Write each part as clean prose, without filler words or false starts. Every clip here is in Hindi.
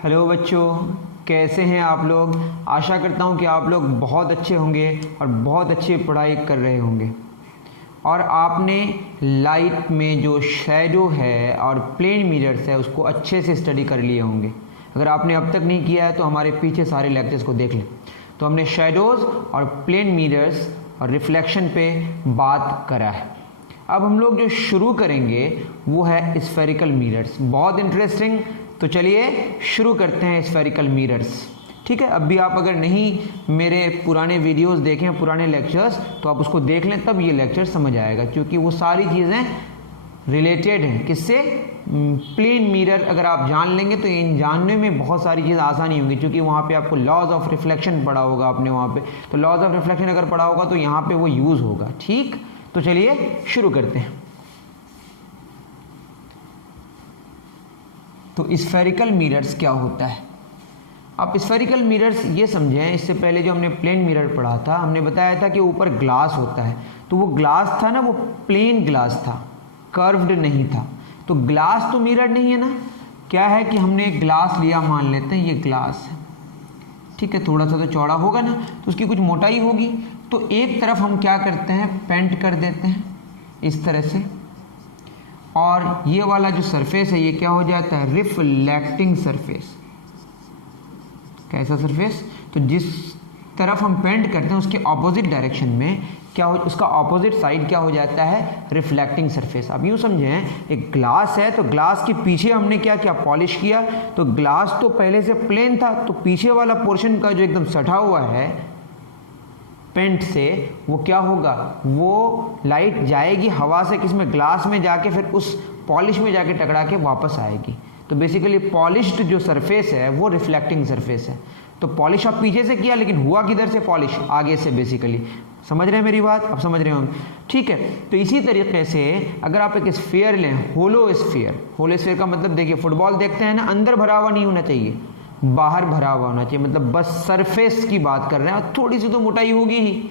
हेलो बच्चों, कैसे हैं आप लोग। आशा करता हूं कि आप लोग बहुत अच्छे होंगे और बहुत अच्छी पढ़ाई कर रहे होंगे और आपने लाइट में जो शैडो है और प्लेन मिरर्स है उसको अच्छे से स्टडी कर लिए होंगे। अगर आपने अब तक नहीं किया है तो हमारे पीछे सारे लेक्चर्स को देख लें। तो हमने शैडोज़ और प्लेन मिरर्स और रिफ्लेक्शन पे बात करा है। अब हम लोग जो शुरू करेंगे वो है स्फेरिकल मिरर्स। बहुत इंटरेस्टिंग। तो चलिए शुरू करते हैं स्फेरिकल मिरर्स। ठीक है, अब भी आप अगर नहीं मेरे पुराने वीडियोस देखें, पुराने लेक्चर्स, तो आप उसको देख लें, तब ये लेक्चर समझ आएगा, क्योंकि वो सारी चीज़ें रिलेटेड हैं। किससे? प्लेन मिरर अगर आप जान लेंगे तो इन जानने में बहुत सारी चीज़ आसानी होगी, क्योंकि वहाँ पे आपको लॉज ऑफ रिफ्लेक्शन पढ़ा होगा आपने वहाँ पे। तो लॉज ऑफ रिफ्लेक्शन अगर पढ़ा होगा तो यहाँ पे वो यूज़ होगा। ठीक, तो चलिए शुरू करते हैं। तो स्फेरिकल मिरर्स क्या होता है? आप स्फेरिकल मिरर्स ये समझें, इससे पहले जो हमने प्लेन मिरर पढ़ा था, हमने बताया था कि ऊपर ग्लास होता है। तो वो ग्लास था ना, वो प्लेन ग्लास था, कर्व्ड नहीं था। तो ग्लास तो मिरर नहीं है ना। क्या है कि हमने एक ग्लास लिया, मान लेते हैं ये ग्लास है, ठीक है, थोड़ा सा तो चौड़ा होगा ना, तो उसकी कुछ मोटाई होगी। तो एक तरफ हम क्या करते हैं, पेंट कर देते हैं इस तरह से, और ये वाला जो सरफेस है ये क्या हो जाता है, रिफ्लेक्टिंग सरफेस। कैसा सरफेस? तो जिस तरफ हम पेंट करते हैं उसके ऑपोजिट डायरेक्शन में क्या हो, उसका ऑपोजिट साइड क्या हो जाता है, रिफ्लेक्टिंग सरफेस। अब यूँ समझें, एक ग्लास है तो ग्लास के पीछे हमने क्या किया, पॉलिश किया। तो ग्लास तो पहले से प्लेन था, तो पीछे वाला पोर्शन का जो एकदम सटा हुआ है पेंट से, वो क्या होगा, वो लाइट जाएगी हवा से किसमें, ग्लास में जाके फिर उस पॉलिश में जाके टकरा के वापस आएगी। तो बेसिकली पॉलिश्ड जो सरफेस है वो रिफ्लेक्टिंग सरफेस है। तो पॉलिश आप पीछे से किया, लेकिन हुआ किधर से, पॉलिश आगे से। बेसिकली समझ रहे हैं मेरी बात? अब समझ रहे हो हम? ठीक है। तो इसी तरीके से अगर आप एक स्फीयर लें, होलो स्फीयर। होलो स्फीयर का मतलब देखिए, फुटबॉल देखते हैं ना, अंदर भरा हुआ नहीं होना चाहिए, बाहर भरा हुआ होना चाहिए। मतलब बस सरफेस की बात कर रहे हैं, और थोड़ी सी तो मोटाई होगी ही।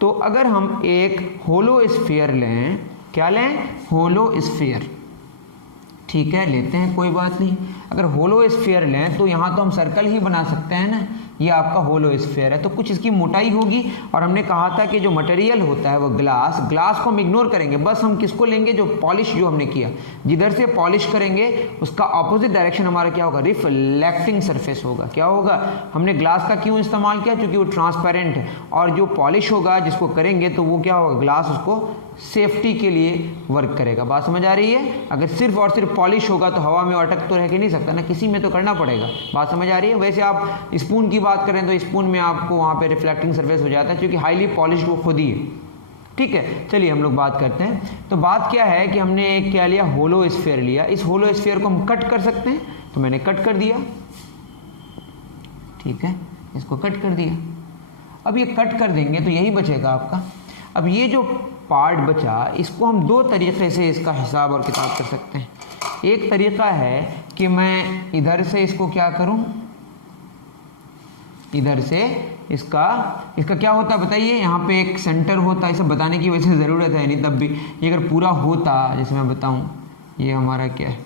तो अगर हम एक होलो स्फीयर लें, क्या लें, होलो स्फीयर, ठीक है, लेते हैं, कोई बात नहीं। अगर होलो स्फीयर लें तो यहाँ तो हम सर्कल ही बना सकते हैं ना। ये आपका होलो स्फीयर है, तो कुछ इसकी मोटाई होगी। और हमने कहा था कि जो मटेरियल होता है वो ग्लास, ग्लास को हम इग्नोर करेंगे, बस हम किसको लेंगे, जो पॉलिश जो हमने किया, जिधर से पॉलिश करेंगे उसका ऑपोजिट डायरेक्शन हमारा क्या होगा, रिफ्लेक्टिंग सरफेस होगा। क्या होगा? हमने ग्लास का क्यों इस्तेमाल किया, क्योंकि वो ट्रांसपेरेंट है, और जो पॉलिश होगा जिसको करेंगे तो वो क्या होगा, ग्लास उसको सेफ्टी के लिए वर्क करेगा। बात समझ आ रही है? अगर सिर्फ और सिर्फ पॉलिश होगा तो हवा में अटक तो रह के नहीं सकता ना, किसी में तो करना पड़ेगा। बात समझ आ रही है? वैसे आप स्पून की बात करें तो स्पून में आपको वहाँ पे रिफ्लेक्टिंग सरफेस हो जाता है, क्योंकि हाईली पॉलिश वो खुद ही है। ठीक है, चलिए हम लोग बात करते हैं। तो बात क्या है कि हमने एक क्या लिया, होलो स्फीयर लिया। इस होलो स्फीयर को हम कट कर सकते हैं, तो मैंने कट कर दिया, ठीक है, इसको कट कर दिया। अब ये कट कर देंगे तो यही बचेगा आपका। अब ये जो पार्ट बचा, इसको हम दो तरीके से इसका हिसाब और किताब कर सकते हैं। एक तरीका है कि मैं इधर से इसको क्या करूं, इधर से इसका क्या होता है बताइए, यहाँ पे एक सेंटर होता है। इसे बताने की वैसे ज़रूरत है नहीं, तब भी ये अगर पूरा होता, जैसे मैं बताऊं, ये हमारा क्या है,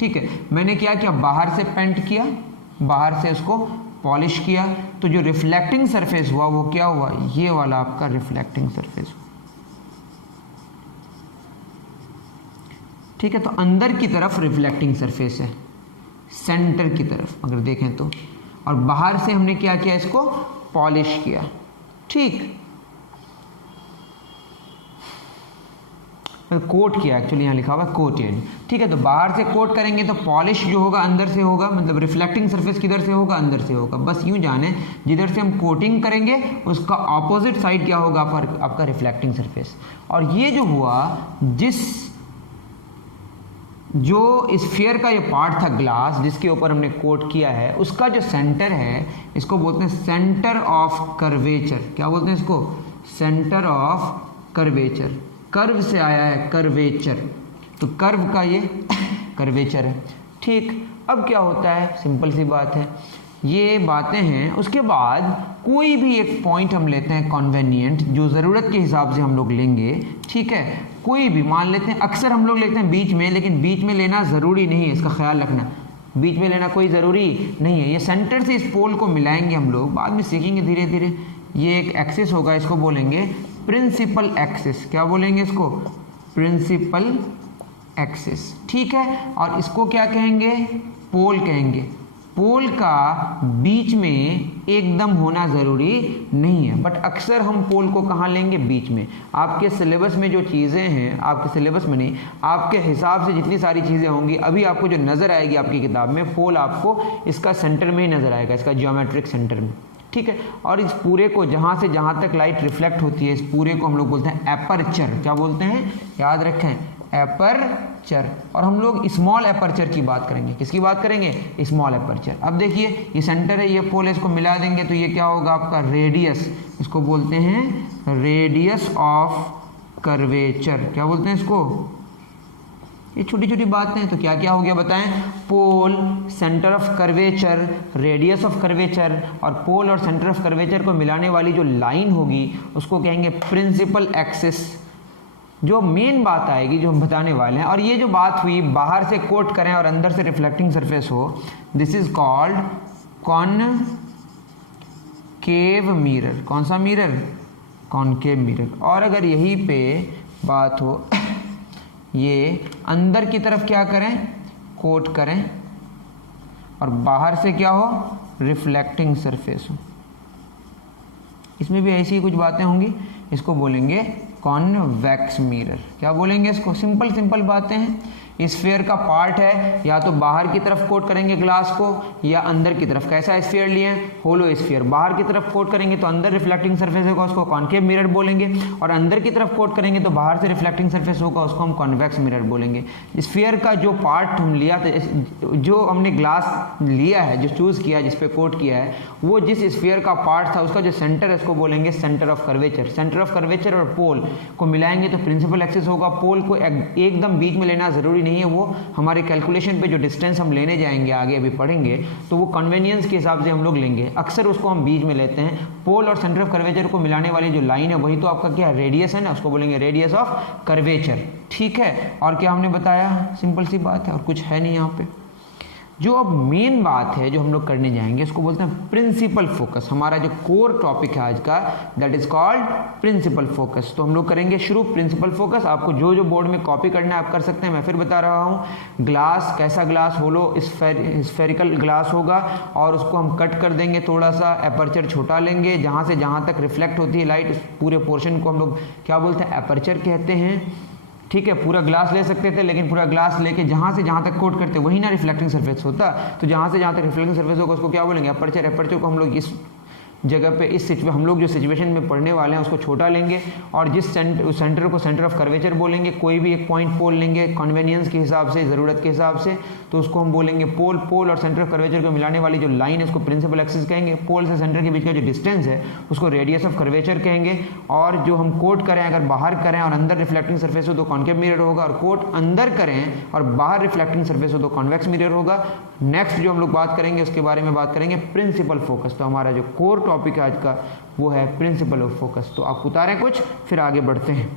ठीक है, मैंने क्या किया, बाहर से पेंट किया, बाहर से उसको पॉलिश किया, तो जो रिफ्लेक्टिंग सरफेस हुआ वो क्या हुआ, ये वाला आपका रिफ्लेक्टिंग सरफेस हुआ। ठीक है, तो अंदर की तरफ रिफ्लेक्टिंग सरफेस है, सेंटर की तरफ अगर देखें तो, और बाहर से हमने क्या किया, इसको पॉलिश किया। ठीक, कोट किया, एक्चुअली यहाँ लिखा हुआ है कोटेड। ठीक है, तो बाहर से कोट करेंगे तो पॉलिश जो होगा अंदर से होगा, मतलब रिफ्लेक्टिंग सरफेस किधर से होगा, अंदर से होगा। बस यूं जाने, जिधर से हम कोटिंग करेंगे उसका ऑपोजिट साइड क्या होगा, आपका रिफ्लेक्टिंग सरफेस। और ये जो हुआ, जो स्फीयर का ये पार्ट था ग्लास जिसके ऊपर हमने कोट किया है, उसका जो सेंटर है, इसको बोलते हैं सेंटर ऑफ कर्वेचर। क्या बोलते हैं इसको, सेंटर ऑफ कर्वेचर। कर्व से आया है कर्वेचर, तो कर्व का ये कर्वेचर है। ठीक, अब क्या होता है, सिंपल सी बात है, ये बातें हैं। उसके बाद कोई भी एक पॉइंट हम लेते हैं कन्वीनियंट, जो ज़रूरत के हिसाब से हम लोग लेंगे। ठीक है, कोई भी मान लेते हैं, अक्सर हम लोग लेते हैं बीच में, लेकिन बीच में लेना ज़रूरी नहीं है, इसका ख्याल रखना। बीच में लेना कोई ज़रूरी नहीं है। ये सेंटर से इस पोल को मिलाएंगे हम लोग, बाद में सीखेंगे धीरे धीरे। ये एक एक्सिस होगा, इसको बोलेंगे प्रिंसिपल एक्सिस। क्या बोलेंगे इसको? प्रिंसिपल एक्सिस, ठीक है। और इसको क्या कहेंगे? पोल कहेंगे। पोल का बीच में एकदम होना ज़रूरी नहीं है, बट अक्सर हम पोल को कहाँ लेंगे? बीच में। आपके सिलेबस में जो चीज़ें हैं, आपके सिलेबस में नहीं, आपके हिसाब से जितनी सारी चीज़ें होंगी, अभी आपको जो नज़र आएगी आपकी किताब में, पोल आपको इसका सेंटर में ही नज़र आएगा, इसका जियोमेट्रिक सेंटर में, ठीक है। और इस पूरे को जहाँ से जहाँ तक लाइट रिफ्लेक्ट होती है, इस पूरे को हम लोग बोलते हैं एपर्चर। क्या बोलते हैं? याद रखें, एपर्चर। और हम लोग स्मॉल एपर्चर की बात करेंगे। किसकी बात करेंगे? Small aperture. अब देखिए, ये सेंटर है, ये पोल है, इसको मिला देंगे तो ये क्या होगा आपका? रेडियस। इसको बोलते हैं रेडियस ऑफ कर्वेचर। क्या बोलते हैं इसको? ये छोटी छोटी बातें हैं। तो क्या क्या हो गया बताएं? Pole, centre of curvature, radius of curvature, और पोल और सेंटर ऑफ कर्वेचर को मिलाने वाली जो लाइन होगी उसको कहेंगे प्रिंसिपल एक्सिस। जो मेन बात आएगी जो हम बताने वाले हैं, और ये जो बात हुई बाहर से कोट करें और अंदर से रिफ्लेक्टिंग सरफेस हो, this is called concave mirror. कौन सा मिरर? Concave mirror. और अगर यहीं पे बात हो, ये अंदर की तरफ क्या करें? कोट करें, और बाहर से क्या हो? रिफ्लेक्टिंग सरफेस हो। इसमें भी ऐसी ही कुछ बातें होंगी। इसको बोलेंगे कॉन्वेक्स मिरर। क्या बोलेंगे इसको? सिंपल सिंपल बातें हैं। स्फीयर का पार्ट है, या तो बाहर की तरफ कोट करेंगे ग्लास को, या अंदर की तरफ। कैसा स्फीयर लिए? Hollow sphere. बाहर की तरफ कोट करेंगे तो अंदर रिफ्लेक्टिंग सरफेस होगा, उसको कॉनकेव मिरर बोलेंगे, और अंदर की तरफ कोट करेंगे तो बाहर से रिफ्लेक्टिंग सरफेस होगा, उसको हम कॉन्वेक्स मिरर बोलेंगे। स्फीयर का जो पार्ट हम लिया था, जो हमने ग्लास लिया है, जो चूज़ किया, जिस पे कोट किया है, वो जिस स्फीयर का पार्ट था उसका जो सेंटर है उसको बोलेंगे centre of curvature. Centre of curvature और पोल को मिलाएंगे तो प्रिंसिपल एक्सिस होगा। पोल को एकदम बीच में लेना ज़रूरी नहीं है, वो हमारे कैलकुलेशन पे जो डिस्टेंस हम लेने जाएंगे आगे अभी पढ़ेंगे तो वो कन्वेनियंस के हिसाब से हम लोग लेंगे। अक्सर उसको हम बीच में लेते हैं। पोल और सेंटर ऑफ कर्वेचर को मिलाने वाली जो लाइन है वही तो आपका क्या है? रेडियस है ना, उसको बोलेंगे रेडियस ऑफ कर्वेचर, ठीक है। और क्या हमने बताया? सिंपल सी बात है, और कुछ है नहीं यहाँ पे। जो अब मेन बात है जो हम लोग करने जाएंगे उसको बोलते हैं प्रिंसिपल फोकस। हमारा जो कोर टॉपिक है आज का, that is called principal focus. तो हम लोग करेंगे शुरू प्रिंसिपल फोकस। आपको जो जो बोर्ड में कॉपी करना है आप कर सकते हैं। मैं फिर बता रहा हूँ, ग्लास, कैसा ग्लास? होलो स्फेरिकल ग्लास होगा, और उसको हम कट कर देंगे, थोड़ा सा एपर्चर छोटा लेंगे, जहाँ से जहाँ तक रिफ्लेक्ट होती है लाइट, उस पूरे पोर्शन को हम लोग क्या बोलते हैं? एपर्चर कहते हैं, ठीक है। पूरा ग्लास ले सकते थे, लेकिन पूरा ग्लास लेके जहाँ से जहाँ तक कोट करते वही ना रिफ्लेक्टिंग सरफेस होता, तो जहाँ से जहाँ तक रिफ्लेक्टिंग सरफेस होगा उसको क्या बोलेंगे? अपर्चर। अपर्चर को हम लोग इस जगह पे हम लोग जो सिचुएशन में पढ़ने वाले हैं उसको छोटा लेंगे, और जिस सेंटर को सेंटर ऑफ कर्वेचर बोलेंगे, कोई भी एक पॉइंट पोल लेंगे कन्वेनियंस के हिसाब से, ज़रूरत के हिसाब से, तो उसको हम बोलेंगे पोल। पोल और सेंटर ऑफ कर्वेचर को मिलाने वाली जो लाइन है उसको प्रिंसिपल एक्सिस कहेंगे। पोल से सेंटर के बीच का जो डिस्टेंस है उसको रेडियस ऑफ कर्वेचर कहेंगे। और जो हम कोट करें, अगर बाहर करें और अंदर रिफ्लेक्टिंग सरफेस हो तो कॉनकेव मिरर होगा, और कोट अंदर करें और बाहर रिफ्लेक्टिंग सरफेस हो तो कॉन्वेक्स मिरर होगा। नेक्स्ट जो हम लोग बात करेंगे उसके बारे में बात करेंगे प्रिंसिपल फोकस। तो हमारा जो कोर टॉपिक है आज का वो है प्रिंसिपल ऑफ फोकस। तो आप उतारें कुछ, फिर आगे बढ़ते हैं।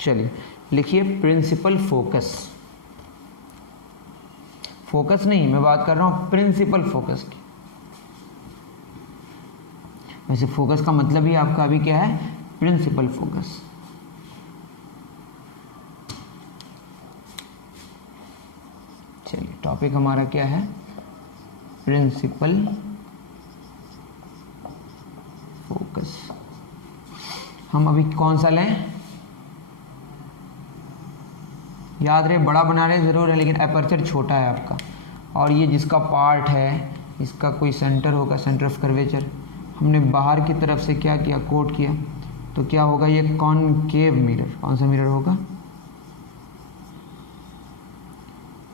चलिए लिखिए प्रिंसिपल फोकस। फोकस नहीं, मैं बात कर रहा हूं प्रिंसिपल फोकस की। वैसे फोकस का मतलब ही आपका अभी क्या है? Principal focus. चलिए टॉपिक हमारा क्या है? Principal focus. हम अभी कौन सा लें? याद रहे, बड़ा बना रहे ज़रूर है, लेकिन एपर्चर छोटा है आपका, और ये जिसका पार्ट है इसका कोई सेंटर होगा, सेंटर ऑफ कर्वेचर। हमने बाहर की तरफ से क्या किया? कोट किया, तो क्या होगा? ये कॉनकेव मिरर। कौन सा मिरर होगा?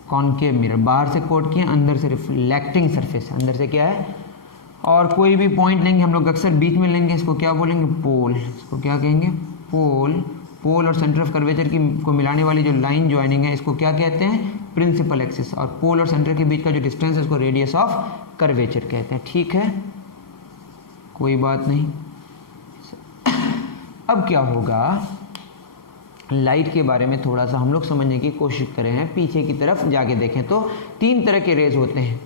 Concave mirror. बाहर से कोट किया, अंदर से रिफ्लेक्टिंग सरफेस, अंदर से क्या है? और कोई भी पॉइंट लेंगे हम लोग, अक्सर बीच में लेंगे, इसको क्या बोलेंगे? पोल। इसको क्या कहेंगे? पोल। पोल और सेंटर ऑफ कर्वेचर की को मिलाने वाली जो लाइन ज्वाइनिंग है इसको क्या कहते हैं? प्रिंसिपल एक्सिस, और पोल और सेंटर के बीच का जो डिस्टेंस है उसको रेडियस ऑफ कर्वेचर कहते हैं। ठीक है, कोई बात नहीं। अब क्या होगा, लाइट के बारे में थोड़ा सा हम लोग समझने की कोशिश करें हैं, पीछे की तरफ जाके देखें तो 3 तरह के रेज होते हैं।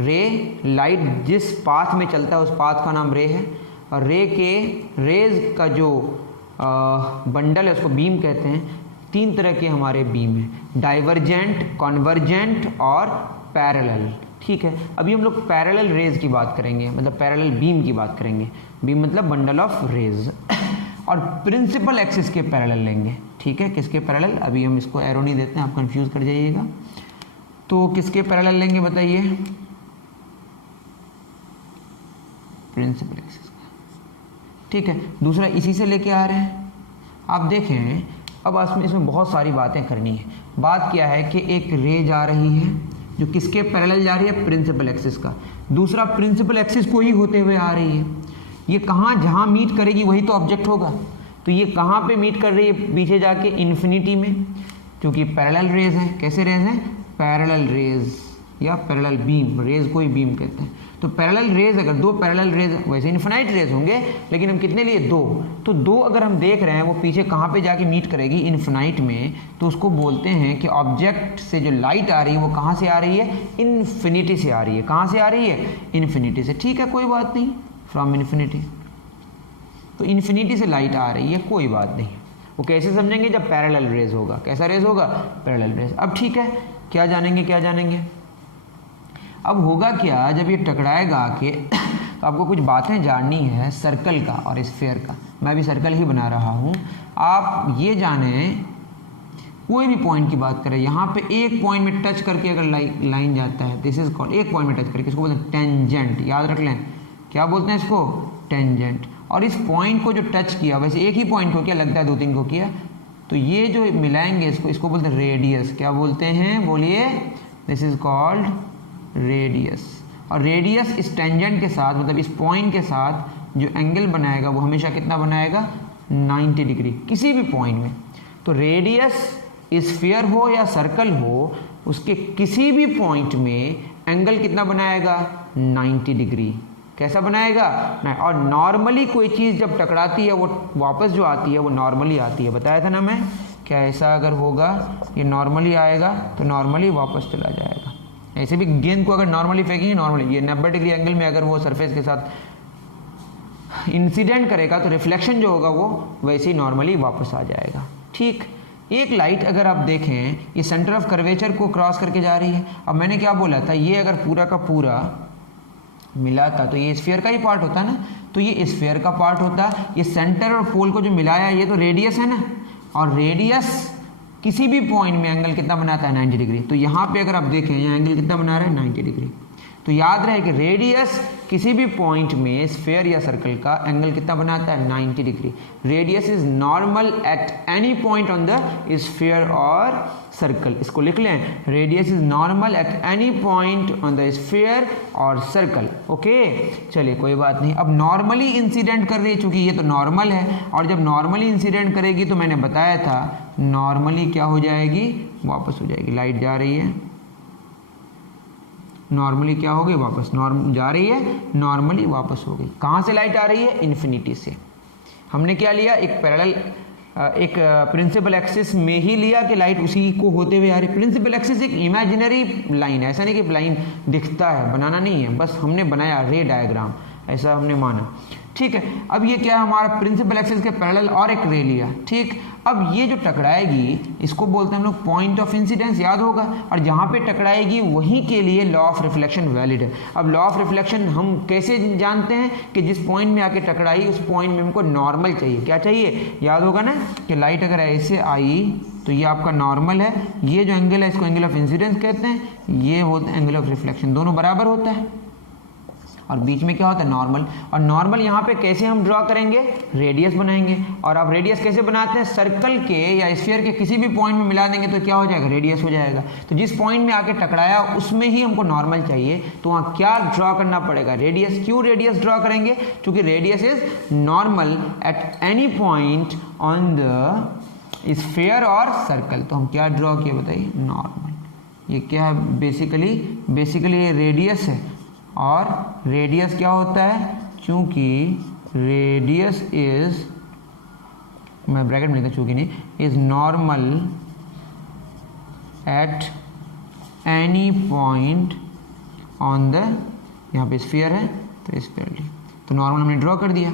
रे, लाइट जिस पाथ में चलता है उस पाथ का नाम रे है, और रेज का जो बंडल है उसको बीम कहते हैं। 3 तरह के हमारे बीम हैं, डाइवर्जेंट, कॉन्वर्जेंट और पैरेलल। ठीक है, अभी हम लोग पैरेलल रेज की बात करेंगे, मतलब पैरेलल बीम की बात करेंगे। बीम मतलब बंडल ऑफ रेज, और प्रिंसिपल एक्सिस के पैरेलल लेंगे। ठीक है, किसके पैरेलल, अभी हम इसको एरो नहीं देते हैं, आप कंफ्यूज कर जाइएगा। तो किसके पैरेलल लेंगे बताइए, प्रिंसिपल एक्सिस का। ठीक है, दूसरा इसी से लेके आ रहे हैं। आप देखें, अब इसमें बहुत सारी बातें करनी है। बात क्या है कि एक रे जा रही है जो किसके पैरेलल जा रही है, प्रिंसिपल एक्सिस का। दूसरा प्रिंसिपल एक्सिस को ही होते हुए आ रही है। ये कहाँ, जहाँ मीट करेगी वही तो ऑब्जेक्ट होगा। तो ये कहाँ पे मीट कर रही है, पीछे जाके इन्फिनिटी में, क्योंकि पैरेलल रेज हैं। कैसे रेज हैं, पैरेलल रेज या पैरेलल बीम, रेज को ही बीम कहते हैं। तो पैरेलल रेज, अगर 2 पैरेलल रेज, वैसे इन्फिनाइट रेज होंगे लेकिन हम कितने लिए, 2। तो 2 अगर हम देख रहे हैं वो पीछे कहाँ पे जाके मीट करेगी, इन्फिनाइट में, तो उसको बोलते हैं कि ऑब्जेक्ट से जो लाइट आ रही है वो कहाँ से आ रही है, इन्फिनिटी से आ रही है। कहाँ से आ रही है, इन्फिनिटी से। ठीक है, कोई बात नहीं, फ्रॉम इन्फिनिटी। तो इन्फिनिटी से लाइट आ रही है, कोई बात नहीं। वो कैसे समझेंगे, जब पैरेलल रेज होगा। कैसा रेज होगा, पैरेलल रेज। अब ठीक है, क्या जानेंगे, अब होगा क्या, जब ये टकराएगा आके तो आपको कुछ बातें जाननी है सर्कल का और स्फीयर का। मैं भी सर्कल ही बना रहा हूँ। आप ये जाने, कोई भी पॉइंट की बात करें, यहाँ पे एक पॉइंट में टच करके अगर लाइन जाता है, दिस इज कॉल्ड, एक पॉइंट में टच करके, इसको बोलते हैं टेंजेंट। याद रख लें, क्या बोलते हैं इसको, टेंजेंट। और इस पॉइंट को जो टच किया, वैसे एक ही पॉइंट को किया, लगता है 2-3 को किया, तो ये जो मिलाएंगे इसको बोलते हैं रेडियस। क्या बोलते हैं, बोलिए, दिस इज कॉल्ड रेडियस। और रेडियस इस टेंजेंट के साथ, मतलब इस पॉइंट के साथ जो एंगल बनाएगा वो हमेशा कितना बनाएगा, 90 डिग्री, किसी भी पॉइंट में। तो रेडियस स्फीयर हो या सर्कल हो, उसके किसी भी पॉइंट में एंगल कितना बनाएगा, 90 डिग्री। कैसा बनाएगा, और नॉर्मली कोई चीज़ जब टकराती है वो वापस जो आती है वो नॉर्मली आती है। बताया था ना मैं, क्या ऐसा अगर होगा, ये नॉर्मली आएगा तो नॉर्मली वापस चला जाएगा। ऐसे भी गेंद को अगर नॉर्मली फेंकेंगे, नॉर्मली ये 90 डिग्री एंगल में अगर वो सरफेस के साथ इंसिडेंट करेगा तो रिफ्लेक्शन जो होगा वो वैसे ही नॉर्मली वापस आ जाएगा। ठीक, एक लाइट अगर आप देखें, ये सेंटर ऑफ कर्वेचर को क्रॉस करके जा रही है। अब मैंने क्या बोला था, ये अगर पूरा का पूरा मिला था तो ये स्फीयर का ही पार्ट होता है ना, तो ये स्फीयर का पार्ट होता है। ये सेंटर और पोल को जो मिलाया, ये तो रेडियस है ना, और रेडियस किसी भी पॉइंट में एंगल कितना बनाता है, 90 डिग्री। तो यहाँ पे अगर आप देखें, यहाँ एंगल कितना बना रहा है, 90 डिग्री। तो याद रहे कि रेडियस किसी भी पॉइंट में स्फीयर या सर्कल का एंगल कितना बनाता है, 90 degree. Radius is normal at any point on the sphere और सर्कल। इसको लिख लें, radius is normal at any point on the sphere और सर्कल। ओके, चलिए कोई बात नहीं। अब नॉर्मली इंसिडेंट कर रही है, चूंकि ये तो नॉर्मल है, और जब नॉर्मली इंसिडेंट करेगी तो मैंने बताया था नॉर्मली क्या हो जाएगी, वापस हो जाएगी। लाइट जा रही है, नॉर्मली क्या हो गई, वापस जा रही है, नॉर्मली वापस हो गई। कहाँ से लाइट आ रही है, इन्फिनिटी से। हमने क्या लिया, एक पैरेलल, एक प्रिंसिपल एक्सिस में ही लिया कि लाइट उसी को होते हुए आ रही। प्रिंसिपल एक्सिस एक इमेजिनरी लाइन है, ऐसा नहीं कि लाइन दिखता है, बनाना नहीं है, बस हमने बनाया रे डायग्राम, ऐसा हमने माना। ठीक है, अब ये क्या है, हमारा प्रिंसिपल एक्सिस के पैरेलल और एक रे लिया। ठीक, अब ये जो टकराएगी इसको बोलते हैं हम लोग पॉइंट ऑफ इंसिडेंस, याद होगा। और जहाँ पे टकराएगी वहीं के लिए लॉ ऑफ रिफ्लेक्शन वैलिड है। अब लॉ ऑफ रिफ्लेक्शन हम कैसे जानते हैं कि जिस पॉइंट में आके टकराई उस पॉइंट में हमको नॉर्मल चाहिए। क्या चाहिए, याद होगा ना कि लाइट अगर ऐसे आई तो ये आपका नॉर्मल है, ये जो एंगल है इसको एंगल ऑफ इंसिडेंस कहते हैं, ये बोलते हैं एंगल ऑफ रिफ्लेक्शन। दोनों बराबर होता है, और बीच में क्या होता है, नॉर्मल। और नॉर्मल यहाँ पे कैसे हम ड्रॉ करेंगे, रेडियस बनाएंगे। और आप रेडियस कैसे बनाते हैं, सर्कल के या स्फीयर के किसी भी पॉइंट में मिला देंगे तो क्या हो जाएगा, रेडियस हो जाएगा। तो जिस पॉइंट में आके टकराया उसमें ही हमको नॉर्मल चाहिए, तो वहाँ क्या ड्रॉ करना पड़ेगा, रेडियस। क्यों रेडियस ड्रॉ करेंगे, क्योंकि radius is normal at any point on the sphere और सर्कल। तो हम क्या ड्रॉ किए बताइए, नॉर्मल। ये क्या है, बेसिकली ये रेडियस है, और रेडियस क्या होता है, चूंकि रेडियस इज, मैं ब्रैकेट में लिखता चूंकि नहीं, is normal at any point on the, यहाँ पे स्फीयर है तो स्फीयर, तो नॉर्मल हमने ड्रॉ कर दिया।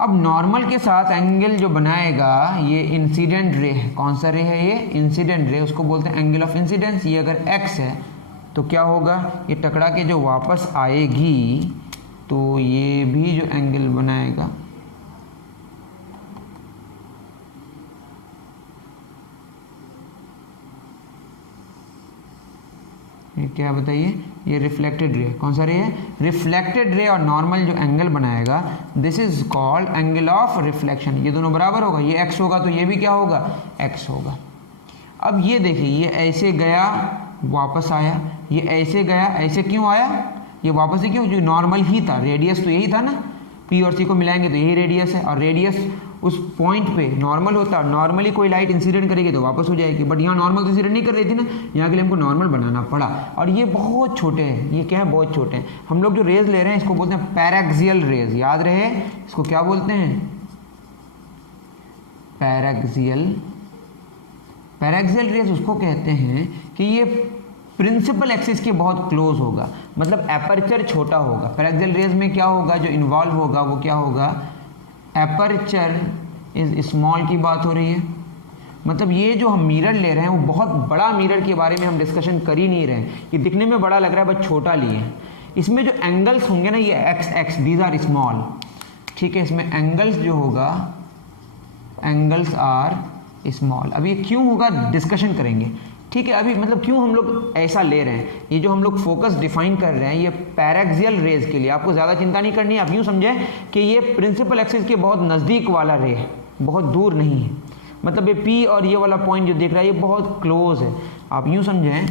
अब नॉर्मल के साथ एंगल जो बनाएगा ये इंसिडेंट रे है। कौन सा रे है ये, इंसिडेंट रे, उसको बोलते हैं एंगल ऑफ इंसिडेंस। ये अगर x है तो क्या होगा, ये टकरा के जो वापस आएगी तो ये भी जो एंगल बनाएगा ये क्या बताइए, ये रिफ्लेक्टेड रे। कौन सा रे है, रिफ्लेक्टेड रे, और नॉर्मल जो एंगल बनाएगा this is called angle of reflection. ये दोनों बराबर होगा, ये x होगा तो ये भी क्या होगा, x होगा। अब ये देखिए, ये ऐसे गया वापस आया, ये ऐसे गया, ऐसे क्यों आया, ये वापस ही क्यों, जो नॉर्मल ही था, रेडियस तो यही था ना, P और C को मिलाएंगे तो यही रेडियस है, और रेडियस उस पॉइंट पे नॉर्मल होता है, नॉर्मली कोई लाइट इंसिडेंट करेगी तो वापस हो जाएगी, बट यहाँ नॉर्मल तो इंसिडेंट नहीं कर रही थी ना, यहाँ के लिए हमको नॉर्मल बनाना पड़ा। और ये बहुत छोटे हैं, ये क्या है, बहुत छोटे हैं। हम लोग जो रेज ले रहे हैं इसको बोलते हैं पैराक्सियल रेज, याद रहे इसको क्या बोलते हैं, पैराक्सियल रेज उसको कहते हैं कि ये प्रिंसिपल एक्सिस के बहुत क्लोज होगा, मतलब एपर्चर छोटा होगा। पैराक्सियल रेज में क्या होगा, जो इन्वॉल्व होगा वो क्या होगा, एपर्चर इज स्मॉल की बात हो रही है। मतलब ये जो हम मिरर ले रहे हैं वो बहुत बड़ा मिरर के बारे में हम डिस्कशन कर ही नहीं रहे हैं, ये दिखने में बड़ा लग रहा है बट छोटा लिए हैं। इसमें जो एंगल्स होंगे ना, ये एक्स दीज आर स्मॉल, ठीक है। इसमें एंगल्स जो होगा, एंगल्स आर स्मॉल। अब ये क्यों होगा डिस्कशन करेंगे, ठीक है। अभी मतलब क्यों हम लोग ऐसा ले रहे हैं, ये जो हम लोग फोकस डिफाइन कर रहे हैं ये पैराक्सियल रेज के लिए, आपको ज़्यादा चिंता नहीं करनी है। आप यूँ समझें कि ये प्रिंसिपल एक्सिस के बहुत नज़दीक वाला रे है, बहुत दूर नहीं है। मतलब ये P और ये वाला पॉइंट जो दिख रहा है ये बहुत क्लोज है। आप यूँ समझें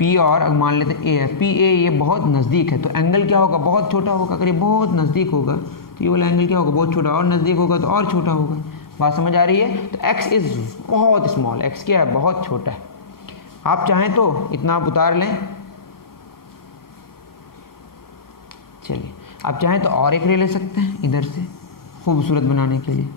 P और मान लेते हैं A है, PA ये बहुत नज़दीक है, तो एंगल क्या होगा, बहुत छोटा होगा। अगर ये बहुत नज़दीक होगा तो ये वाला एंगल क्या होगा, बहुत छोटा, और नज़दीक होगा तो और छोटा होगा। बात समझ आ रही है। तो x इज़ बहुत स्मॉल, x क्या है, बहुत छोटा है। आप चाहें तो इतना आप उतार लें, चलिए आप चाहें तो और एक रे ले सकते हैं इधर से खूबसूरत बनाने के लिए।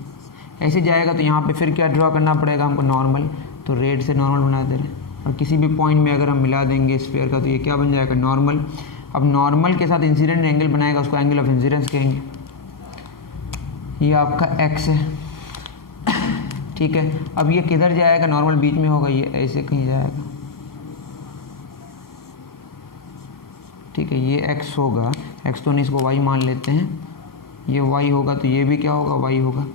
ऐसे जाएगा तो यहाँ पे फिर क्या ड्रॉ करना पड़ेगा हमको, नॉर्मल, तो रेड से नॉर्मल बना दे रहे हैं, और किसी भी पॉइंट में अगर हम मिला देंगे स्फीयर का तो ये क्या बन जाएगा, नॉर्मल। अब नॉर्मल के साथ इंसिडेंट एंगल बनाएगा, उसको एंगल ऑफ इंसिडेंस कहेंगे। ये आपका x है, ठीक है। अब ये किधर जाएगा, नॉर्मल बीच में होगा, ये ऐसे कहीं जाएगा, ठीक है। ये x होगा, x तो नहीं, इसको y मान लेते हैं, ये y होगा तो ये भी क्या होगा, y होगा।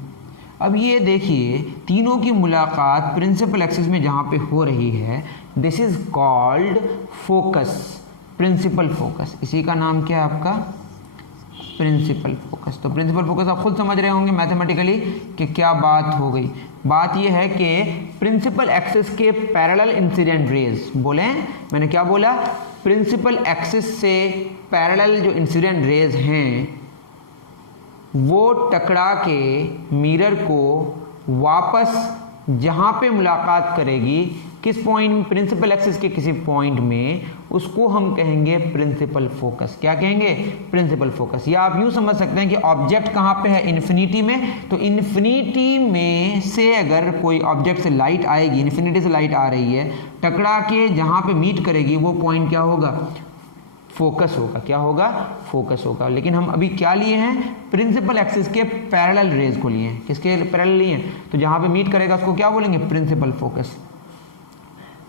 अब ये देखिए तीनों की मुलाकात प्रिंसिपल एक्सिस में जहाँ पे हो रही है, this is called focus, principal focus. इसी का नाम क्या है आपका, प्रिंसिपल फोकस। तो प्रिंसिपल फोकस आप खुद समझ रहे होंगे मैथमेटिकली कि क्या बात हो गई। बात यह है कि प्रिंसिपल एक्सिस के पैरेलल इंसिडेंट रेज, बोले मैंने क्या बोला, प्रिंसिपल एक्सिस से पैरेलल जो इंसिडेंट रेज हैं वो टकरा के मिरर को वापस जहाँ पे मुलाकात करेगी, किस पॉइंट में, प्रिंसिपल एक्सिस के किसी पॉइंट में, उसको हम कहेंगे प्रिंसिपल फोकस। क्या कहेंगे, प्रिंसिपल फोकस। या आप यूँ समझ सकते हैं कि ऑब्जेक्ट कहाँ पे है, इन्फिनिटी में, तो इन्फिनिटी में से अगर कोई ऑब्जेक्ट से लाइट आएगी, इन्फिनिटी से लाइट आ रही है, टकरा के जहाँ पे मीट करेगी वो पॉइंट क्या होगा, फोकस होगा। क्या होगा, फोकस होगा। लेकिन हम अभी क्या लिए हैं, प्रिंसिपल एक्सिस के पैरेलल रेज को लिए हैं। किसके पैरेलल लिए हैं, तो जहाँ पे मीट करेगा उसको क्या बोलेंगे, प्रिंसिपल फोकस।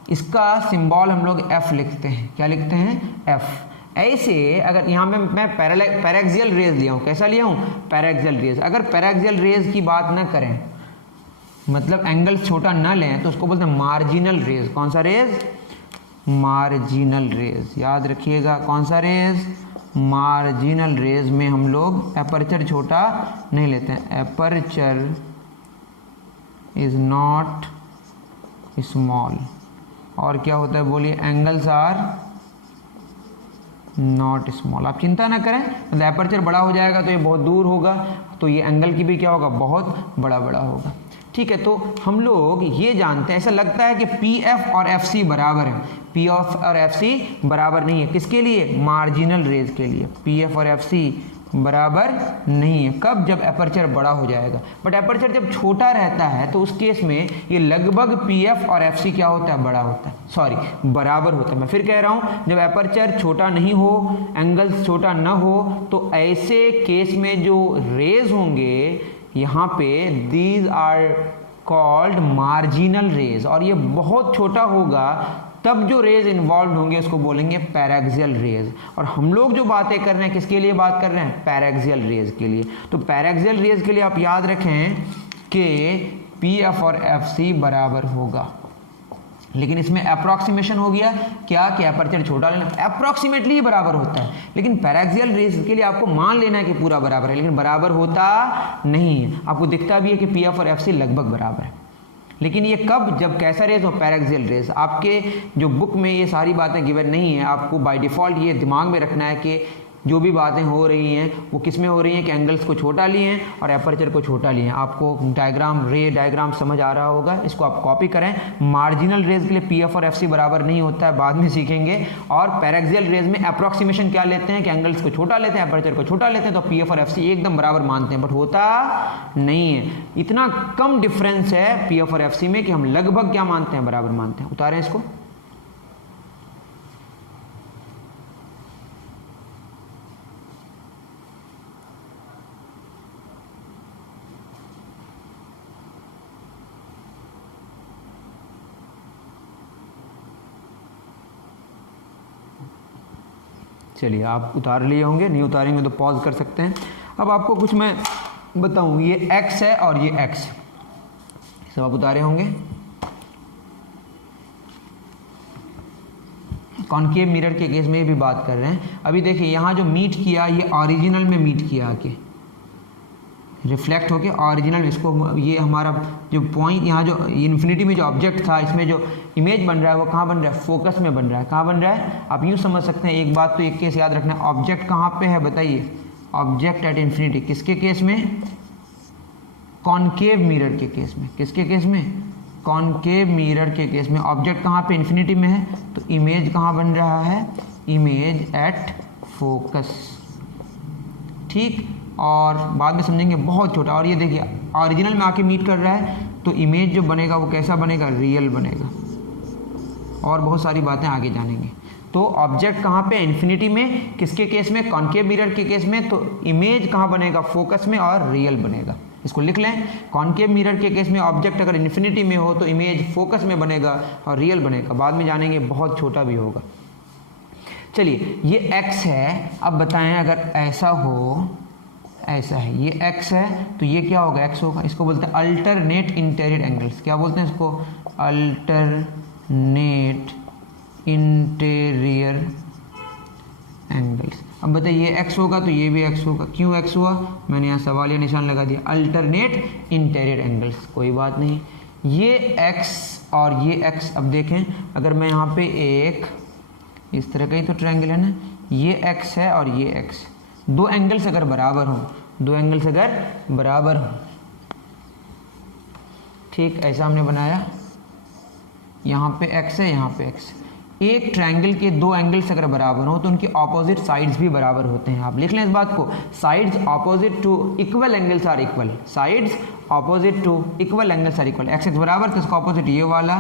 इसका सिंबल हम लोग F लिखते हैं। क्या लिखते हैं, F। ऐसे अगर यहाँ पे मैं पैराक्सियल रेज लिया हूँ, कैसा लिया हूँ, पैराक्सियल रेज। अगर पैराक्सियल रेज की बात ना करें, मतलब एंगल छोटा ना लें, तो उसको बोलते हैं मार्जिनल रेज। कौन सा रेज, मार्जिनल रेज। याद रखिएगा कौन सा रेज, मार्जिनल रेज में हम लोग एपर्चर छोटा नहीं लेते हैं, एपर्चर इज नॉट स्मॉल। और क्या होता है बोलिए, एंगल्स आर नॉट स्मॉल। आप चिंता ना करें, मतलब एपर्चर बड़ा हो जाएगा तो ये बहुत दूर होगा, तो ये एंगल की भी क्या होगा, बहुत बड़ा बड़ा होगा। ठीक ठीक है, तो हम लोग ये जानते हैं, ऐसा लगता है कि पी एफ और एफ सी बराबर है, पी एफ और एफ सी बराबर नहीं है। किसके लिए? मार्जिनल रेज के लिए पी एफ और एफ सी बराबर नहीं है। कब? जब एपर्चर बड़ा हो जाएगा। बट एपर्चर जब छोटा रहता है तो उस केस में ये लगभग पी एफ और एफ सी क्या होता है? बड़ा होता है, सॉरी बराबर होता है। मैं फिर कह रहा हूँ, जब एपर्चर छोटा नहीं हो, एंगल छोटा ना हो, तो ऐसे केस में जो रेज होंगे यहाँ पे, these are called marginal rays, और ये बहुत छोटा होगा तब जो रेज इन्वॉल्व होंगे उसको बोलेंगे पैराक्सियल रेज। और हम लोग जो बातें कर रहे हैं किसके लिए बात कर रहे हैं? पैराक्सियल रेज के लिए। तो पैराक्सियल रेज के लिए आप याद रखें कि पी एफ और एफ सी बराबर होगा, लेकिन इसमें अप्रॉक्सीमेशन हो गया क्या कि एपर्चर छोटा लेना, अप्रॉक्सीमेटली ही बराबर होता है। लेकिन पैराक्सियल रेज के लिए आपको मान लेना है कि पूरा बराबर है, लेकिन बराबर होता नहीं है। आपको दिखता भी है कि पी एफ और एफ सी लगभग बराबर है, लेकिन ये कब? जब कैसा रेज हो? Paraxial raise. आपके जो बुक में ये सारी बातें गिवन नहीं है, आपको बाय डिफ़ॉल्ट ये दिमाग में रखना है कि जो भी बातें हो रही हैं वो किस में हो रही हैं कि एंगल्स को छोटा लिए हैं और एपर्चर को छोटा लिए हैं। आपको डायग्राम, रे डायग्राम समझ आ रहा होगा, इसको आप कॉपी करें। मार्जिनल रेज के लिए पी एफ और एफ सी बराबर नहीं होता है, बाद में सीखेंगे। और पैराक्सियल रेज में अप्रॉक्सीमेशन क्या लेते हैं कि एंगल्स को छोटा लेते हैं, एपर्चर को छोटा लेते हैं, तो पी एफ और एफ सी एकदम बराबर मानते हैं, बट होता नहीं है। इतना कम डिफरेंस है पी एफ और एफ सी में कि हम लगभग क्या मानते हैं? बराबर मानते हैं। उतारें इसको। चलिए, आप उतार लिए होंगे, नहीं उतारेंगे तो पॉज कर सकते हैं। अब आपको कुछ मैं बताऊं, ये x है और ये x, सब आप उतारे होंगे। कॉनकेव मिरर के केस में भी बात कर रहे हैं। अभी देखिए यहाँ जो मीट किया, ये ओरिजिनल में मीट किया आके, रिफ्लेक्ट होके ओरिजिनल, इसको ये हमारा जो पॉइंट यहाँ जो इन्फिनिटी में जो ऑब्जेक्ट था, इसमें जो इमेज बन रहा है वो कहाँ बन रहा है? फोकस में बन रहा है। कहाँ बन रहा है? आप यूँ समझ सकते हैं। एक बात तो एक केस याद रखना, ऑब्जेक्ट कहाँ पे है बताइए? Object at infinity. किसके केस में? कॉनकेव मिरर के केस में। किसके केस में? कॉनकेव मिरर के केस में। ऑब्जेक्ट कहाँ पे? इन्फिनिटी में है, तो इमेज कहाँ बन रहा है? Image at focus. ठीक, और बाद में समझेंगे बहुत छोटा। और ये देखिए ओरिजिनल में आके मीट कर रहा है, तो इमेज जो बनेगा वो कैसा बनेगा? रियल बनेगा। और बहुत सारी बातें आगे जानेंगे। तो ऑब्जेक्ट कहाँ पे? इन्फिनिटी में। किसके केस में? कॉनकेव मिरर के केस में। तो इमेज कहाँ बनेगा? फोकस में, और रियल बनेगा। इसको लिख लें, कॉनकेव मिरर के केस में ऑब्जेक्ट अगर इन्फिनिटी में हो तो इमेज फोकस में बनेगा और रियल बनेगा। बाद में जानेंगे बहुत छोटा भी होगा। चलिए, ये x है। अब बताएं, अगर ऐसा हो, ऐसा है, ये x है, तो ये क्या होगा? x होगा। इसको बोलते हैं अल्टरनेट इंटीरियर एंगल्स। क्या बोलते हैं इसको? Alternate interior angles. अब बताइए, ये x होगा तो ये भी x होगा। क्यों x हुआ? मैंने यहाँ सवालिया निशान लगा दिया। अल्टरनेट इंटीरियर एंगल्स, कोई बात नहीं। ये x और ये x, अब देखें, अगर मैं यहाँ पे एक इस तरह का ही तो ट्रायंगल है ना, ये x है और ये x, दो एंगल्स अगर बराबर हों, दो एंगल्स अगर बराबर हों, ठीक ऐसा हमने बनाया। यहाँ पे x है, यहाँ पे x। एक ट्रायंगल के दो एंगल्स अगर बराबर हो तो उनकी ऑपोजिट साइड्स भी बराबर होते हैं। आप लिख लें इस बात को, sides opposite to equal angles are equal. Sides opposite to equal angles are equal. X x बराबर, तो इसका ऑपोजिट ये वाला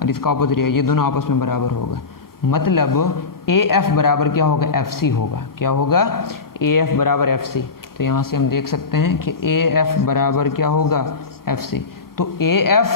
और इसका ऑपोजिट ये दोनों आपस में बराबर होगा। मतलब ए एफ बराबर क्या होगा? एफ सी होगा। क्या होगा? ए एफ बराबर एफ सी। तो यहाँ से हम देख सकते हैं कि ए एफ बराबर क्या होगा? F C. तो ए एफ,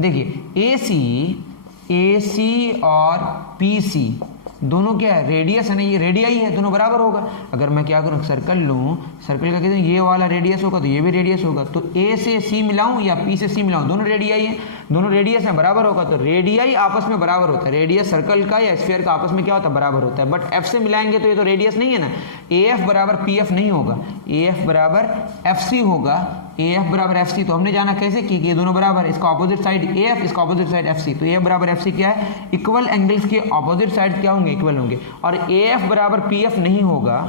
देखिए ए सी और पी सी दोनों क्या है? रेडियस है ना, ये रेडियाई है, दोनों बराबर होगा। अगर मैं क्या करूँ, सर्कल लूँ, सर्कल का कहते हैं ये वाला रेडियस होगा तो ये भी रेडियस होगा। तो ए से सी मिलाऊँ या पी से सी मिलाऊँ, दोनों रेडियाई हैं, दोनों रेडियस में बराबर होगा। तो रेडियाई आपस में बराबर होता है। रेडियस सर्कल का या स्फीयर का आपस में क्या होता है? बराबर होता है। बट एफ से मिलाएंगे तो ये तो रेडियस नहीं है ना, ए एफ बराबर पी एफ नहीं होगा, ए एफ बराबर एफ सी होगा। ए एफ बराबर एफ सी, तो हमने जाना कैसे कि ये दोनों बराबर, इसका ऑपोजिट साइड ए एफ, इसका ऑपोजिट साइड एफ सी। तो ए एफ बराबर एफ सी क्या है? इक्वल एंगल्स के ऑपोजिट साइड क्या होंगे? इक्वल होंगे। और ए एफ बराबर पी एफ नहीं होगा,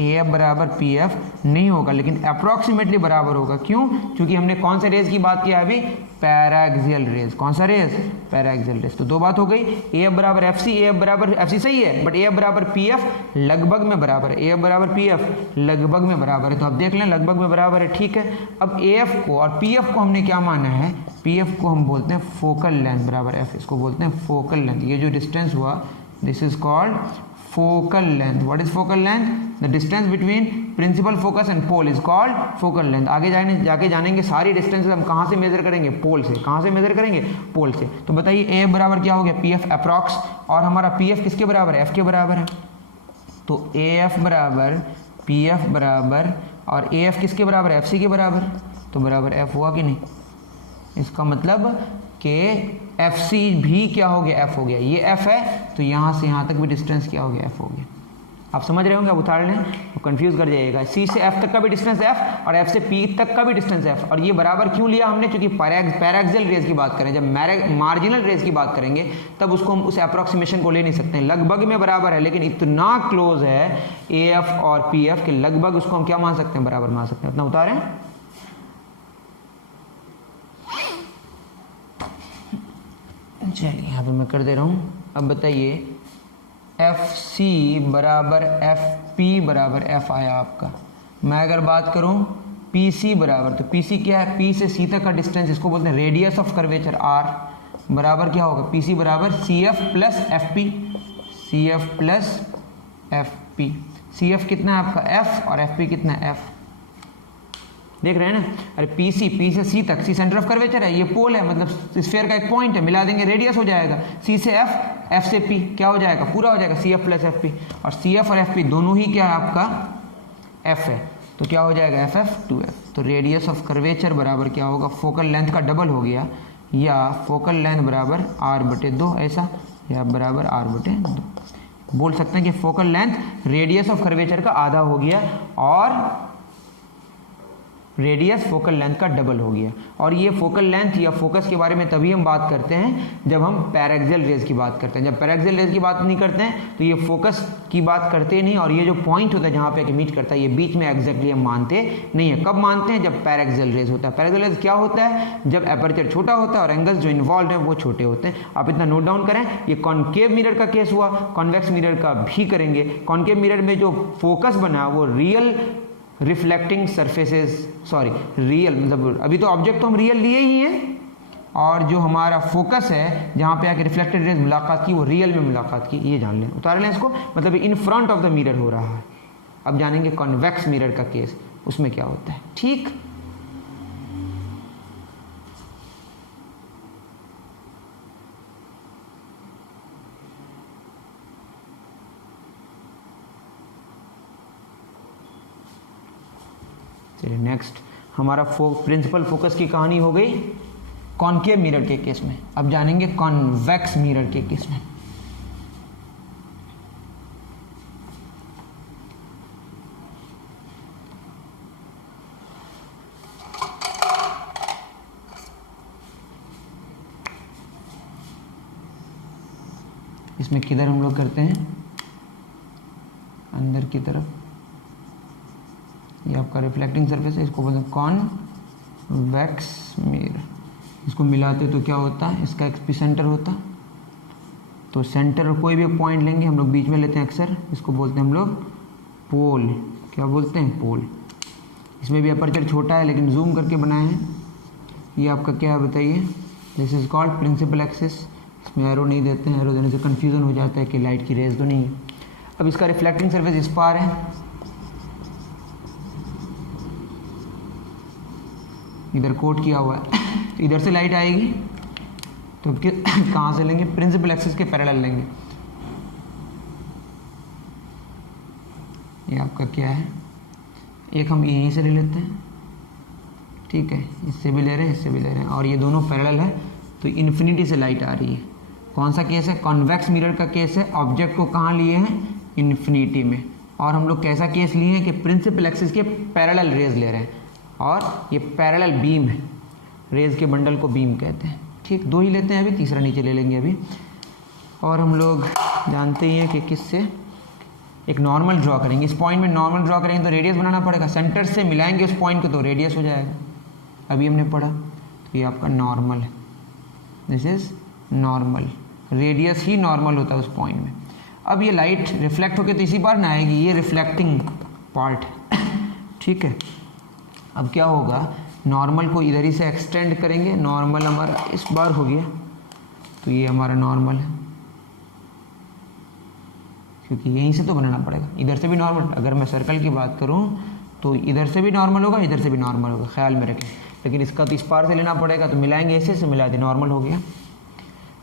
ए एफ बराबर पी एफ नहीं होगा, लेकिन अप्रॉक्सीमेटली बराबर होगा। क्यों? क्योंकि हमने कौन से रेज की बात किया अभी? Paraxial raise. कौन सा रेज? Paraxial raise. तो दो बात हो गई, ए एफ बराबर एफ सी, ए एफ बराबर एफ सी सही है, बट ए एफ बराबर पी एफ लगभग में बराबर है, ए एफ बराबर पी एफ लगभग में बराबर है। तो अब देख लें लगभग में बराबर है, ठीक है। अब ए एफ को और पी एफ को हमने क्या माना है? पी एफ को हम बोलते हैं फोकल लेंथ बराबर एफ, इसको बोलते हैं फोकल लेंथ। ये जो डिस्टेंस हुआ this is called focal length. What is focal length? The distance between principal focus and pole is called focal length. आगे जाके जानेंगे सारी डिस्टेंस हम कहाँ से मेजर करेंगे? पोल से। कहाँ से मेजर करेंगे? पोल से। तो बताइए ए एफ बराबर क्या हो गया? पी एफ अप्रॉक्स, और हमारा पी एफ किसके बराबर है? एफ के बराबर है। तो ए एफ बराबर पी एफ बराबर, और ए एफ किसके बराबर है? एफ सी के बराबर। तो बराबर एफ हुआ कि नहीं? इसका मतलब कि एफ सी भी क्या हो गया? एफ हो गया। ये एफ है तो यहाँ से यहाँ तक भी डिस्टेंस क्या हो गया? एफ हो गया। आप समझ रहे होंगे, आप उतार लें तो कंफ्यूज कर जाइएगा। सी से एफ तक का भी डिस्टेंस एफ, और एफ से पी तक का भी डिस्टेंस एफ। और ये बराबर क्यों लिया हमने? क्योंकि पैराक्सियल रेज की बात करें, जब मार्जिनल रेज की बात करेंगे तब उसको हम उस अप्रॉक्सीमेशन को ले नहीं सकते हैं। लगभग में बराबर है, लेकिन इतना क्लोज है ए एफ और पी एफ के लगभग उसको हम क्या मान सकते हैं? बराबर मान सकते हैं। इतना उतारें। चलिए यहाँ पे मैं कर दे रहा हूँ। अब बताइए एफ सी बराबर एफ पी बराबर एफ आया आपका। मैं अगर बात करूँ पी सी बराबर, तो पी सी क्या है? पी से सी तक का डिस्टेंस, इसको बोलते हैं रेडियस ऑफ कर्वेचर आर, बराबर क्या होगा? पी सी बराबर C F plus F P, C F plus F P. C F कितना है आपका? एफ, और एफ पी कितना है? एफ। देख रहे हैं ना? अरे पी से सी तक, सी सेंटर ऑफ कर्वेचर है, ये पोल है, मतलब स्फीयर का एक पॉइंट है, मिला देंगे रेडियस हो जाएगा। सी से एफ, एफ से पी क्या हो जाएगा? पूरा हो जाएगा C F plus F P. और सी एफ और एफ पी दोनों ही क्या है आपका? एफ है, तो क्या हो जाएगा? F F two F. तो रेडियस ऑफ कर्वेचर बराबर क्या होगा? फोकल लेंथ का डबल हो गया, या फोकल लेंथ बराबर आर बटे दो, ऐसा, या बराबर आर बटे दो। बोल सकते हैं कि focal length radius of curvature का आधा हो गया, और रेडियस फोकल लेंथ का डबल हो गया। और ये फोकल लेंथ या फोकस के बारे में तभी हम बात करते हैं जब हम पैराक्सियल रेज की बात करते हैं। जब पैराक्सियल रेज की बात नहीं करते हैं तो ये फोकस की बात करते नहीं, और ये जो पॉइंट होता है जहाँ पे मीट करता है, ये बीच में एग्जैक्टली हम मानते नहीं है। कब मानते हैं? जब पैराक्सियल रेज होता है। पैराक्सियल रेज क्या होता है? जब एपर्चर छोटा होता है और एंगल्स जो इन्वॉल्व हैं वो छोटे होते हैं। आप इतना नोट डाउन करें। ये कॉन्केव मिरर का केस हुआ, कॉन्वेक्स मिरर का भी करेंगे। कॉन्केव मिरर में जो फोकस बना वो real reflecting surfaces, sorry real, मतलब अभी तो ऑब्जेक्ट तो हम रियल लिए ही हैं, और जो हमारा फोकस है जहाँ पे आके रिफ्लेक्टेड रेज मुलाकात की वो रियल में मुलाकात की, ये जान लें। उतार लें इसको, मतलब in front of the mirror हो रहा है। अब जानेंगे कॉन्वेक्स मिरर का केस, उसमें क्या होता है। ठीक, चलिए नेक्स्ट हमारा प्रिंसिपल फोकस की कहानी हो गई कॉनकेव मिरर के केस में। अब जानेंगे कॉन्वेक्स मिरर के केस में। इसमें किधर हम लोग करते हैं? अंदर की तरफ। ये आपका रिफ्लेक्टिंग सरफेस है, इसको बोलते हैं कॉन्वेक्स मिरर। इसको मिलाते तो क्या होता है? इसका एपिसेंटर होता। तो सेंटर कोई भी पॉइंट लेंगे हम लोग, बीच में लेते हैं अक्सर, इसको बोलते हैं हम लोग पोल। क्या बोलते हैं? पोल। इसमें भी अपर्चर छोटा है लेकिन जूम करके बनाए हैं। ये आपका क्या है बताइए? This is called principal axis. इसमें एरो नहीं देते हैं, एरो देने से कन्फ्यूज़न हो जाता है कि लाइट की रेज तो नहीं है। अब इसका रिफ्लेक्टिंग सरफेस इस पार है, इधर कोट किया हुआ है, तो इधर से लाइट आएगी तो कहाँ से लेंगे? प्रिंसिपल एक्सिस के पैरेलल लेंगे। ये आपका क्या है? एक हम यहीं से ले लेते हैं, ठीक है, इससे भी ले रहे हैं, इससे भी ले रहे हैं, और ये दोनों पैरेलल है तो इन्फिनिटी से लाइट आ रही है। कौन सा केस है? कॉन्वेक्स मिरर का केस है। ऑब्जेक्ट को कहाँ लिए हैं? इन्फिनिटी में। और हम लोग कैसा केस लिए हैं कि प्रिंसिपल एक्सिस के पैरेलल रेज ले रहे हैं, और ये पैरेलल बीम है, रेज के बंडल को बीम कहते हैं। ठीक, दो ही लेते हैं, अभी तीसरा नीचे ले लेंगे अभी। और हम लोग जानते ही हैं कि किससे एक नॉर्मल ड्रॉ करेंगे, इस पॉइंट में नॉर्मल ड्रॉ करेंगे तो रेडियस बनाना पड़ेगा, सेंटर से मिलाएंगे उस पॉइंट को तो रेडियस हो जाएगा। अभी हमने पढ़ा तो ये आपका नॉर्मल है, this is normal, radius he normal होता है उस पॉइंट में। अब ये लाइट रिफ्लेक्ट होकर तो इसी बार ना आएगी, ये रिफ्लेक्टिंग पार्ट है ठीक है। अब क्या होगा, नॉर्मल को इधर ही से एक्सटेंड करेंगे, नॉर्मल हमारा इस बार हो गया तो ये हमारा नॉर्मल है, क्योंकि यहीं से तो बनाना पड़ेगा, इधर से भी नॉर्मल। अगर मैं सर्कल की बात करूं तो इधर से भी नॉर्मल होगा, इधर से भी नॉर्मल होगा, ख्याल में रखें। लेकिन इसका तो इस पार से लेना पड़ेगा, तो मिलाएंगे, ऐसे से मिला दे, नॉर्मल हो गया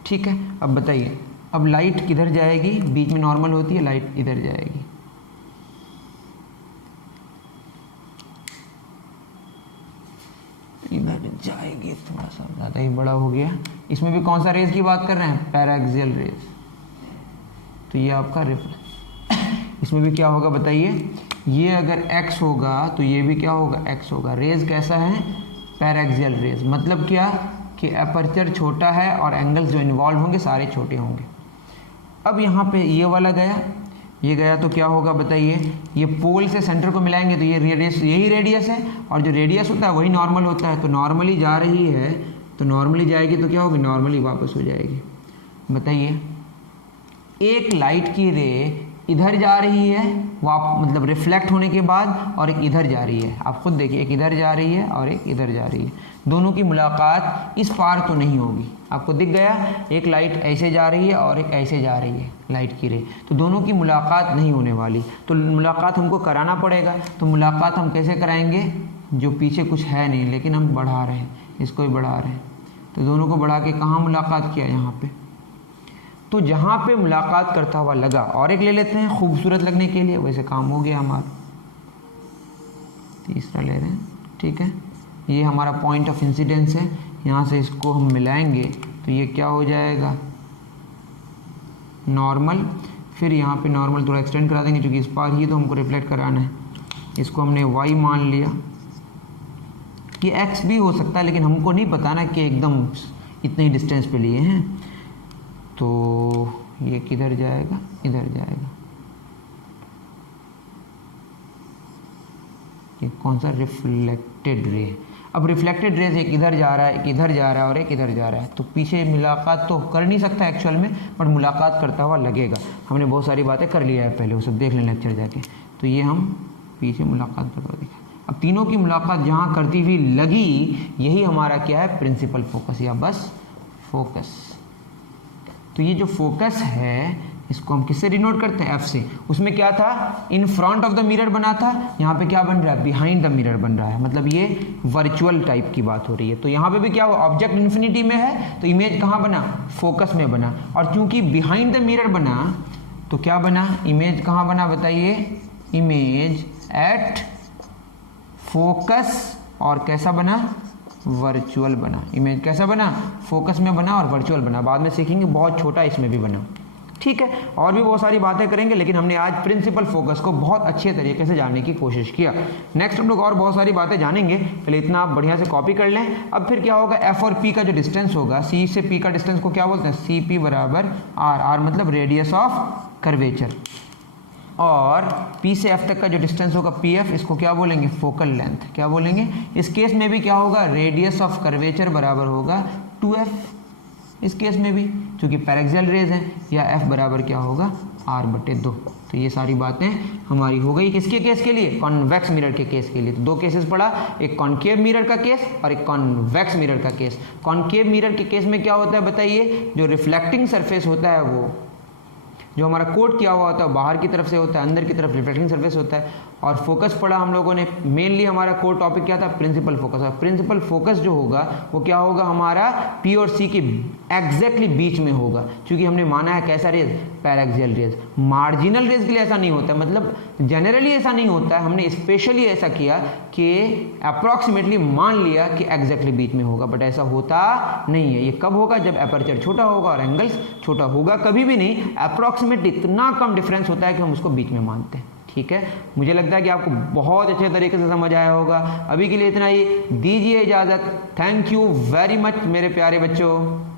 ठीक है। अब बताइए, अब लाइट किधर जाएगी, बीच में नॉर्मल होती है, लाइट इधर जाएगी, इधर जाएगी, थोड़ा सा ज़्यादा ही बड़ा हो गया। इसमें भी कौन सा रेज की बात कर रहे हैं, पैराक्सियल रेज, तो ये आपका इसमें भी क्या होगा बताइए, ये अगर x होगा तो ये भी क्या होगा, x होगा। रेज कैसा है, पैराक्सियल रेज, मतलब क्या कि एपर्चर छोटा है और एंगल्स जो इन्वॉल्व होंगे सारे छोटे होंगे। अब यहाँ पे ये वाला गया, ये गया तो क्या होगा बताइए, ये पोल से सेंटर को मिलाएंगे तो ये रेडियस, यही रेडियस है, और जो रेडियस होता है वही नॉर्मल होता है, तो नॉर्मली जा रही है तो नॉर्मली जाएगी तो क्या होगी, नॉर्मली वापस हो जाएगी। बताइए, एक लाइट की रे इधर जा रही है मतलब रिफ्लेक्ट होने के बाद, और एक इधर जा रही है, आप खुद देखिए, एक इधर जा रही है और एक इधर जा रही है, दोनों की मुलाकात इस पार तो नहीं होगी। आपको दिख गया, एक लाइट ऐसे जा रही है और एक ऐसे जा रही है लाइट की रे, तो दोनों की मुलाकात नहीं होने वाली, तो मुलाकात हमको कराना पड़ेगा। तो मुलाकात हम कैसे कराएंगे, जो पीछे कुछ है नहीं लेकिन हम बढ़ा रहे हैं, इसको ही बढ़ा रहे हैं, तो दोनों को बढ़ा के कहाँ मुलाकात किया, यहाँ पे। तो जहाँ पे मुलाकात करता हुआ लगा, और एक ले लेते हैं खूबसूरत लगने के लिए, वैसे काम हो गया हमारा, तीसरा ले रहे हैं ठीक है। ये हमारा पॉइंट ऑफ इंसिडेंस है, यहाँ से इसको हम मिलाएंगे तो ये क्या हो जाएगा, नॉर्मल। फिर यहाँ पे नॉर्मल थोड़ा एक्सटेंड करा देंगे, क्योंकि इस पार ही तो हमको रिफ्लेक्ट कराना है। इसको हमने y मान लिया, ये x भी हो सकता है, लेकिन हमको नहीं पता ना कि एकदम इतने ही डिस्टेंस पे लिए हैं, तो ये किधर जाएगा, इधर जाएगा। ये कौन सा, रिफ्लेक्टेड रे। अब रिफ्लेक्टेड रेज एक इधर जा रहा है, एक इधर जा रहा है और एक इधर जा रहा है, तो पीछे मुलाकात तो कर नहीं सकता एक्चुअल में, बट मुलाकात करता हुआ लगेगा। हमने बहुत सारी बातें कर लिया है पहले, वो सब देख लें लेक्चर जाके। तो ये हम पीछे मुलाकात करता हुआ देखा। अब तीनों की मुलाकात जहाँ करती हुई लगी, यही हमारा क्या है, प्रिंसिपल फोकस या बस फोकस। तो ये जो फोकस है इसको हम किससे डिनोट करते हैं, एफ से। उसमें क्या था, in front of the mirror बना था, यहाँ पे क्या बन रहा है, बिहाइंड द मिरर बन रहा है, मतलब ये वर्चुअल टाइप की बात हो रही है। तो यहाँ पे भी क्या हुआ, ऑब्जेक्ट इन्फिनिटी में है तो इमेज कहाँ बना, फोकस में बना, और चूंकि बिहाइंड द मिरर बना तो क्या बना, इमेज कहाँ बना बताइए, इमेज एट फोकस, और कैसा बना, वर्चुअल बना। इमेज कैसा बना, फोकस में बना और वर्चुअल बना, बाद में सीखेंगे बहुत छोटा इसमें भी बना, ठीक है। और भी बहुत सारी बातें करेंगे, लेकिन हमने आज प्रिंसिपल फोकस को बहुत अच्छे तरीके से जानने की कोशिश किया। नेक्स्ट हम लोग और बहुत सारी बातें जानेंगे, पहले इतना आप बढ़िया से कॉपी कर लें। अब फिर क्या होगा, एफ और पी का जो डिस्टेंस होगा, सी से पी का डिस्टेंस को क्या बोलते हैं, सी पी बराबर आर, आर मतलब रेडियस ऑफ कर्वेचर, और P से F तक का जो डिस्टेंस होगा PF, इसको क्या बोलेंगे, फोकल लेंथ। क्या बोलेंगे, इस केस में भी क्या होगा, रेडियस ऑफ कर्वेचर बराबर होगा 2F, इस केस में भी क्योंकि पैरेक्सियल रेज है, या F बराबर क्या होगा, R/2। तो ये सारी बातें हमारी हो गई किसके केस के लिए, कॉन्वेक्स मिरर के केस के लिए। तो दो केसेस पढ़ा, एक कॉनकेव मिरर का केस और एक कॉन्वेक्स मिरर का केस। कॉनकेव मिरर के केस में क्या होता है बताइए, जो रिफ्लेक्टिंग सरफेस होता है, वो जो हमारा कोट किया हुआ होता है बाहर की तरफ से होता है, अंदर की तरफ रिफ्लेक्टिंग सरफेस होता है। और फोकस पढ़ा हम लोगों ने, मेनली हमारा कोर टॉपिक क्या था, प्रिंसिपल फोकस। और प्रिंसिपल फोकस जो होगा वो क्या होगा, हमारा P और C के एग्जैक्टली बीच में होगा, क्योंकि हमने माना है कैसा rays, paraxial rays. Marginal rays के लिए ऐसा नहीं होता, मतलब जनरली ऐसा नहीं होता है, हमने स्पेशली ऐसा किया कि अप्रॉक्सीमेटली मान लिया कि एग्जैक्टली बीच में होगा, बट ऐसा होता नहीं है। ये कब होगा, जब अपर्चर छोटा होगा और एंगल्स छोटा होगा, कभी भी नहीं, अप्रॉक्सीमेटली इतना कम डिफरेंस होता है कि हम उसको बीच में मानते हैं, ठीक है। मुझे लगता है कि आपको बहुत अच्छे तरीके से समझ आया होगा। अभी के लिए इतना ही, दीजिए इजाज़त। थैंक यू वेरी मच मेरे प्यारे बच्चों।